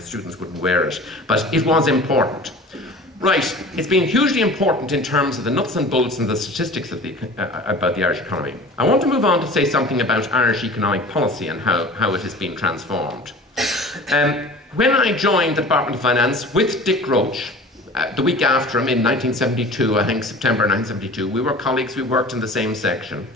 Students wouldn't wear it, but it was important. Right, it's been hugely important in terms of the nuts and bolts and the statistics of about the Irish economy. I want to move on to say something about Irish economic policy and how it has been transformed. When I joined the Department of Finance with Dick Roche, the week after him in 1972, I think September 1972, we were colleagues, we worked in the same section.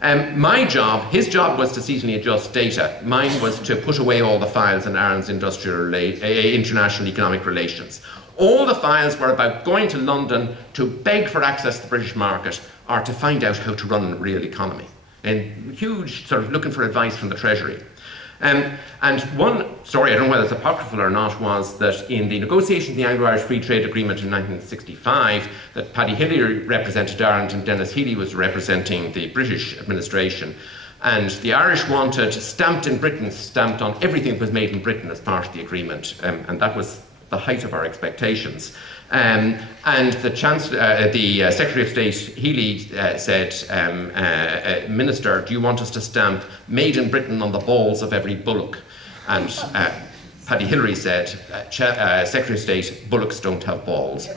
My job, his job was to seasonally adjust data. Mine was to put away all the files in Ireland's international economic relations. All the files were about going to London to beg for access to the British market or to find out how to run a real economy. And huge, sort of looking for advice from the Treasury. And one story, I don't know whether it's apocryphal or not, was that in the negotiations of the Anglo-Irish Free Trade Agreement in 1965, that Paddy Hillary represented Ireland and Dennis Healy was representing the British administration. And the Irish wanted stamped in Britain, stamped on everything that was made in Britain as part of the agreement. And that was the height of our expectations. And the Secretary of State, Healy, said, Minister, do you want us to stamp made in Britain on the balls of every bullock? And Paddy Hillary said, Secretary of State, bullocks don't have balls.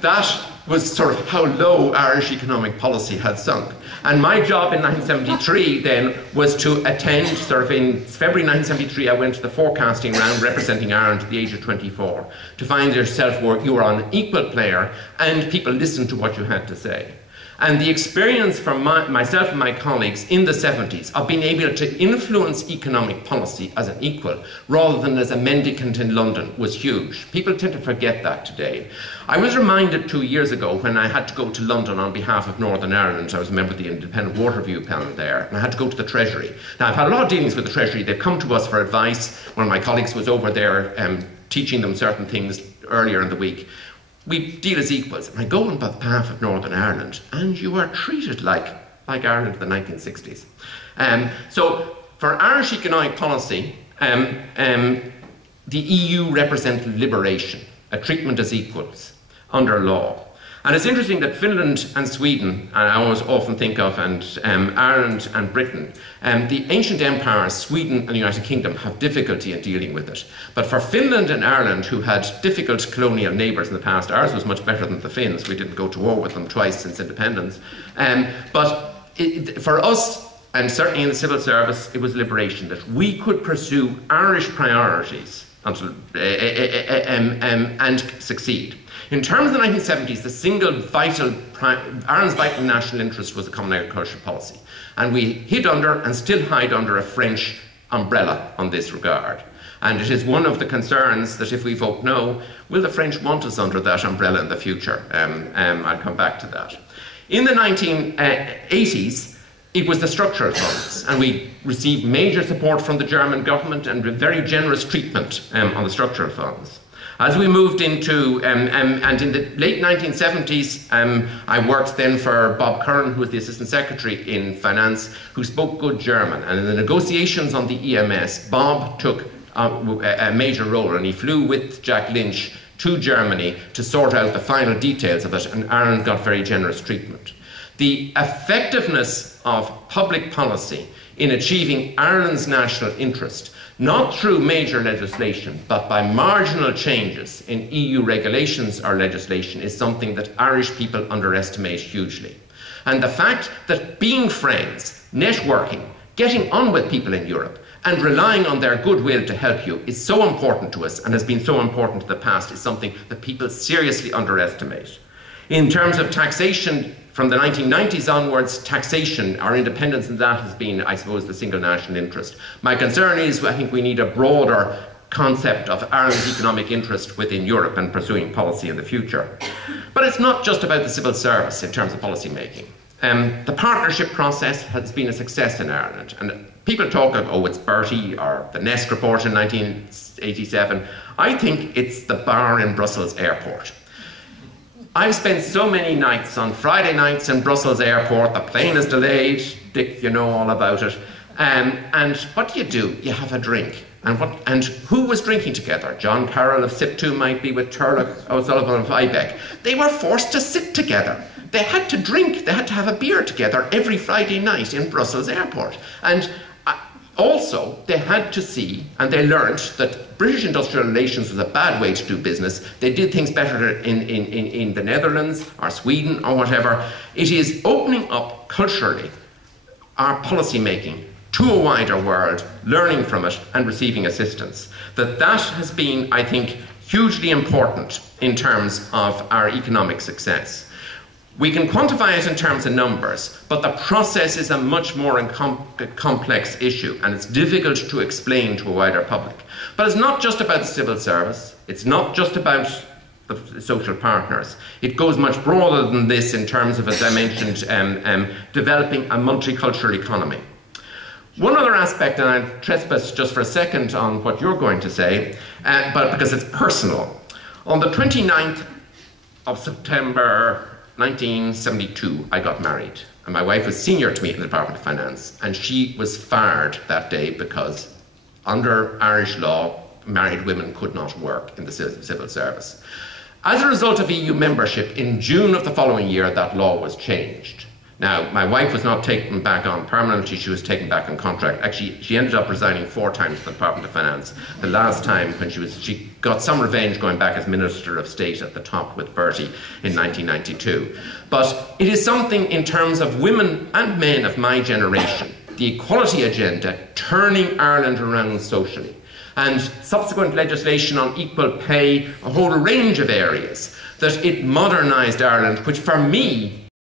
That was sort of how low Irish economic policy had sunk. And my job in 1973 then was to attend, sort of in February 1973, I went to the forecasting round representing Ireland at the age of 24, to find yourself where you were an equal player and people listened to what you had to say. And the experience from myself and my colleagues in the 70s of being able to influence economic policy as an equal rather than as a mendicant in London was huge. People tend to forget that today. I was reminded 2 years ago when I had to go to London on behalf of Northern Ireland. I was a member of the Independent Water Review panel there, and I had to go to the Treasury. Now, I've had a lot of dealings with the Treasury. They've come to us for advice. One of my colleagues was over there teaching them certain things earlier in the week. We deal as equals. And I go on behalf of Northern Ireland, and you are treated like Ireland in the 1960s. So for Irish economic policy, the EU represents liberation, a treatment as equals under law. And it's interesting that Finland and Sweden, and I always often think of, and Ireland and Britain, the ancient empires, Sweden and the United Kingdom, have difficulty in dealing with it. But for Finland and Ireland, who had difficult colonial neighbours in the past, ours was much better than the Finns. We didn't go to war with them twice since independence. For us, and certainly in the civil service, it was liberation, that we could pursue Irish priorities until, and succeed. In terms of the 1970s, the single Ireland's vital national interest was the common agricultural policy. And we hid under and still hide under a French umbrella on this regard. And it is one of the concerns that if we vote no, will the French want us under that umbrella in the future? I'll come back to that. In the 1980s, it was the structural funds, and we received major support from the German government and very generous treatment on the structural funds. As we moved into, and in the late 1970s, I worked then for Bob Curran, who was the Assistant Secretary in Finance, who spoke good German. And in the negotiations on the EMS, Bob took a major role, and he flew with Jack Lynch to Germany to sort out the final details of it, and Ireland got very generous treatment. The effectiveness of public policy in achieving Ireland's national interest, not through major legislation, but by marginal changes in EU regulations or legislation, is something that Irish people underestimate hugely. And the fact that being friends, networking, getting on with people in Europe, and relying on their goodwill to help you is so important to us and has been so important to the past is something that people seriously underestimate. In terms of taxation, from the 1990s onwards, taxation, our independence in that has been, I suppose, the single national interest. My concern is, I think we need a broader concept of Ireland's economic interest within Europe and pursuing policy in the future. But it's not just about the civil service in terms of policy making. The partnership process has been a success in Ireland. And people talk of, oh, it's Bertie or the Nest report in 1987. I think it's the bar in Brussels airport. I've spent so many nights on Friday nights in Brussels airport, the plane is delayed, Dick, you know all about it. And what do? You have a drink. And who was drinking together? John Carroll of SIP2 might be with Turlough O'Sullivan of IBEC. They were forced to sit together. They had to drink, they had to have a beer together every Friday night in Brussels airport. And Also, they had to see, and they learnt, that British industrial relations was a bad way to do business. They did things better in the Netherlands or Sweden or whatever. It is opening up culturally our policy making to a wider world, learning from it and receiving assistance. That has been, I think, hugely important in terms of our economic success. We can quantify it in terms of numbers, but the process is a much more complex issue, and it's difficult to explain to a wider public. But it's not just about the civil service, it's not just about the social partners. It goes much broader than this in terms of, as I mentioned, developing a multicultural economy. One other aspect, and I'll trespass just for a second on what you're going to say, but because it's personal. On the 29th of September 1972, I got married, and my wife was senior to me in the Department of Finance, and she was fired that day because under Irish law, married women could not work in the civil service. As a result of EU membership, in June of the following year, that law was changed. Now, my wife was not taken back on permanently, she was taken back on contract. Actually, she ended up resigning 4 times to the Department of Finance. The last time when she got some revenge going back as Minister of State at the top with Bertie in 1992. But it is something in terms of women and men of my generation, the equality agenda, turning Ireland around socially. And subsequent legislation on equal pay, a whole range of areas, that it modernised Ireland, which for me